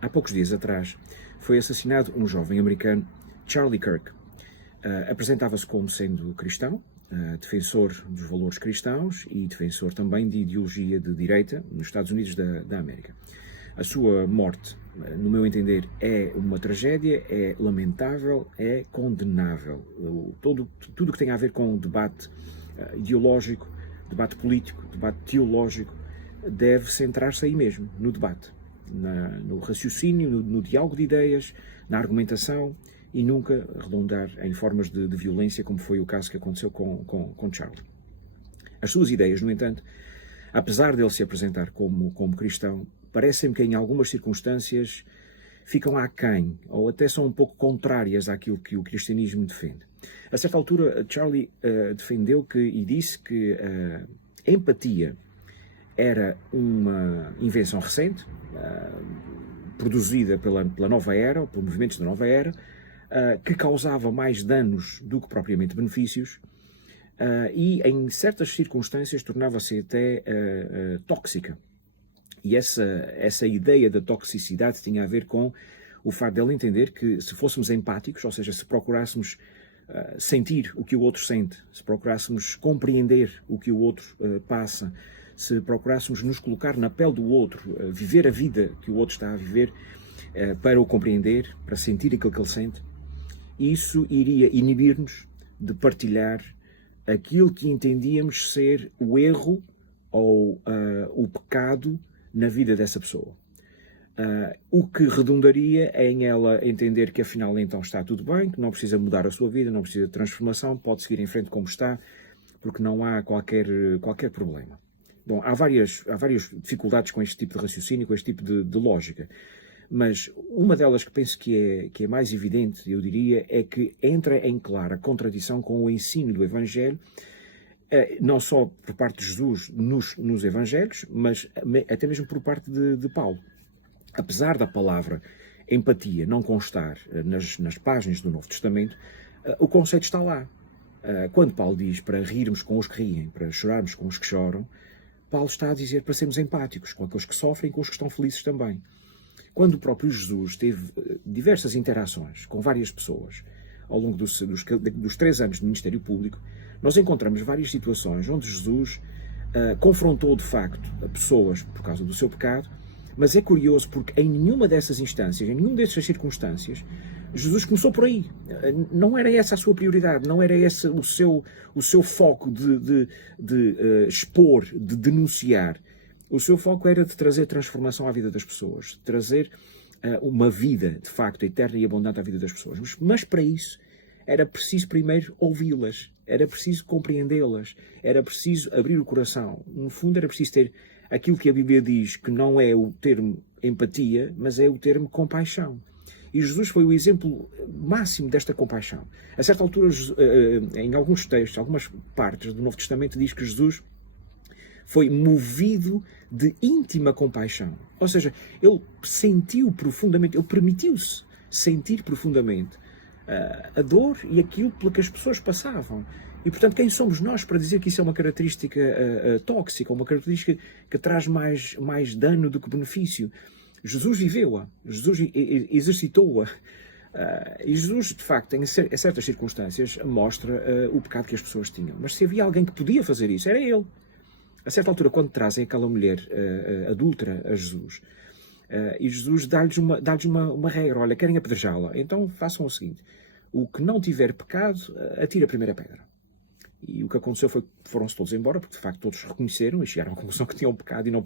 Há poucos dias atrás foi assassinado um jovem americano, Charlie Kirk. Apresentava-se como sendo cristão, defensor dos valores cristãos e defensor também de ideologia de direita nos Estados Unidos da América. A sua morte, no meu entender, é uma tragédia, é lamentável, é condenável. Tudo que tem a ver com debate ideológico, debate político, debate teológico, deve centrar-se aí mesmo, no debate, no raciocínio, no diálogo de ideias, na argumentação e nunca redundar em formas de violência, como foi o caso que aconteceu com Charlie. As suas ideias, no entanto, apesar dele se apresentar como cristão, parecem-me que em algumas circunstâncias ficam aquém, ou até são um pouco contrárias àquilo que o cristianismo defende. A certa altura, Charlie defendeu e disse que a empatia era uma invenção recente, produzida pela nova era, ou por movimentos da nova era, que causava mais danos do que propriamente benefícios, e em certas circunstâncias tornava-se até tóxica. E essa ideia da toxicidade tinha a ver com o facto dele entender que se fôssemos empáticos, ou seja, se procurássemos sentir o que o outro sente, se procurássemos compreender o que o outro passa, se procurássemos nos colocar na pele do outro, viver a vida que o outro está a viver, para o compreender, para sentir aquilo que ele sente, isso iria inibir-nos de partilhar aquilo que entendíamos ser o erro ou o pecado na vida dessa pessoa. O que redundaria em ela entender que afinal então está tudo bem, que não precisa mudar a sua vida, não precisa de transformação, pode seguir em frente como está, porque não há qualquer problema. Bom, há várias dificuldades com este tipo de raciocínio, com este tipo de lógica, mas uma delas que penso que é mais evidente, eu diria, é que entra em clara contradição com o ensino do Evangelho, não só por parte de Jesus nos Evangelhos, mas até mesmo por parte de Paulo. Apesar da palavra empatia não constar nas páginas do Novo Testamento, o conceito está lá. Quando Paulo diz para rirmos com os que riem, para chorarmos com os que choram, Paulo está a dizer para sermos empáticos com aqueles que sofrem e com os que estão felizes também. Quando o próprio Jesus teve diversas interações com várias pessoas ao longo dos 3 anos de ministério público, nós encontramos várias situações onde Jesus confrontou de facto a pessoas por causa do seu pecado, mas é curioso porque em nenhuma dessas instâncias, em nenhuma dessas circunstâncias, Jesus começou por aí. Não era essa a sua prioridade, não era esse o seu foco de expor, de denunciar. O seu foco era de trazer transformação à vida das pessoas, de trazer uma vida, de facto, eterna e abundante à vida das pessoas. Mas para isso era preciso primeiro ouvi-las, era preciso compreendê-las, era preciso abrir o coração. No fundo, era preciso ter aquilo que a Bíblia diz que não é o termo empatia, mas é o termo compaixão. E Jesus foi o exemplo máximo desta compaixão. A certa altura, em alguns textos, algumas partes do Novo Testamento, diz que Jesus foi movido de íntima compaixão. Ou seja, ele sentiu profundamente, ele permitiu-se sentir profundamente a dor e aquilo pelo que as pessoas passavam. E, portanto, quem somos nós para dizer que isso é uma característica tóxica, uma característica que traz mais dano do que benefício? Jesus viveu-a, Jesus exercitou-a. E Jesus, de facto, em certas circunstâncias, mostra o pecado que as pessoas tinham. Mas se havia alguém que podia fazer isso, era ele. A certa altura, quando trazem aquela mulher adúltera a Jesus, e Jesus dá-lhes uma regra: olha, querem apedrejá-la, então façam o seguinte: o que não tiver pecado, atira a primeira pedra. E o que aconteceu foi que foram-se todos embora, porque de facto todos reconheceram e chegaram à conclusão que tinham pecado. E não,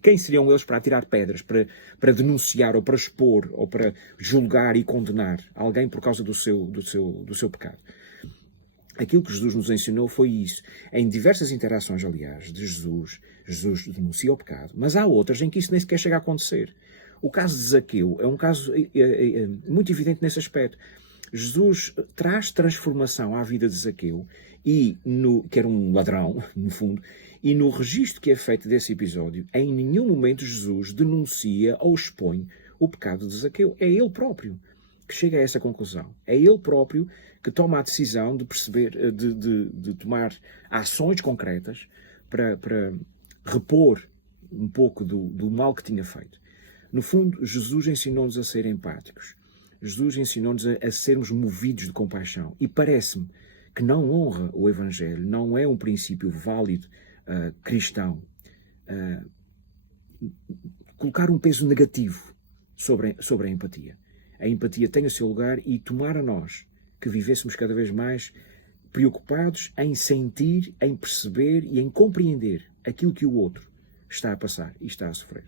quem seriam eles para atirar pedras, para denunciar, ou para expor, ou para julgar e condenar alguém por causa do seu pecado? Aquilo que Jesus nos ensinou foi isso. Em diversas interações, aliás, de Jesus denuncia o pecado, mas há outras em que isso nem sequer chega a acontecer. O caso de Zaqueu é um caso muito evidente nesse aspecto. Jesus traz transformação à vida de Zaqueu, que era um ladrão, no fundo, e no registro que é feito desse episódio, em nenhum momento Jesus denuncia ou expõe o pecado de Zaqueu. É ele próprio que chega a essa conclusão. É ele próprio que toma a decisão de perceber, de tomar ações concretas para repor um pouco do mal que tinha feito. No fundo, Jesus ensinou-nos a ser empáticos. Jesus ensinou-nos a sermos movidos de compaixão. E parece-me que não honra o Evangelho, não é um princípio válido cristão. Colocar um peso negativo sobre a empatia. A empatia tem o seu lugar e tomara nós que vivêssemos cada vez mais preocupados em sentir, em perceber e em compreender aquilo que o outro está a passar e está a sofrer.